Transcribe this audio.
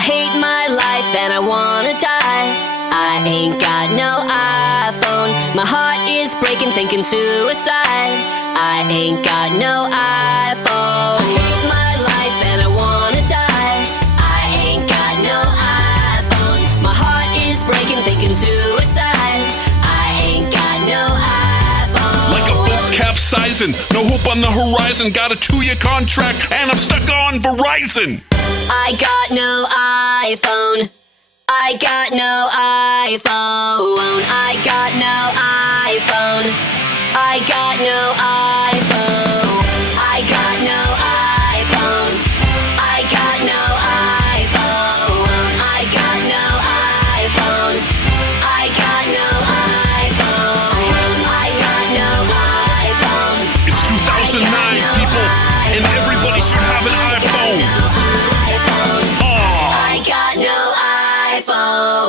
hate my life and I wanna die. I ain't got no iPhone. My heart is breaking thinking suicide. I ain't got no iPhone. I hate my life and I wanna die. I ain't got no iPhone. My heart is breaking thinking suicide. I ain't got no iPhone. Like a boat capsizing, no hope on the horizon. Got a 2-year contract and I'm stuck on Verizon. I got no iPhone. I got no iPhone. I got no iPhone. I got no iPhone. I got no iPhone. I got no iPhone. I got no iPhone. I got no iPhone. I got no iPhone. It's 2009, people, and everybody should have an iPhone. I got no iPhone.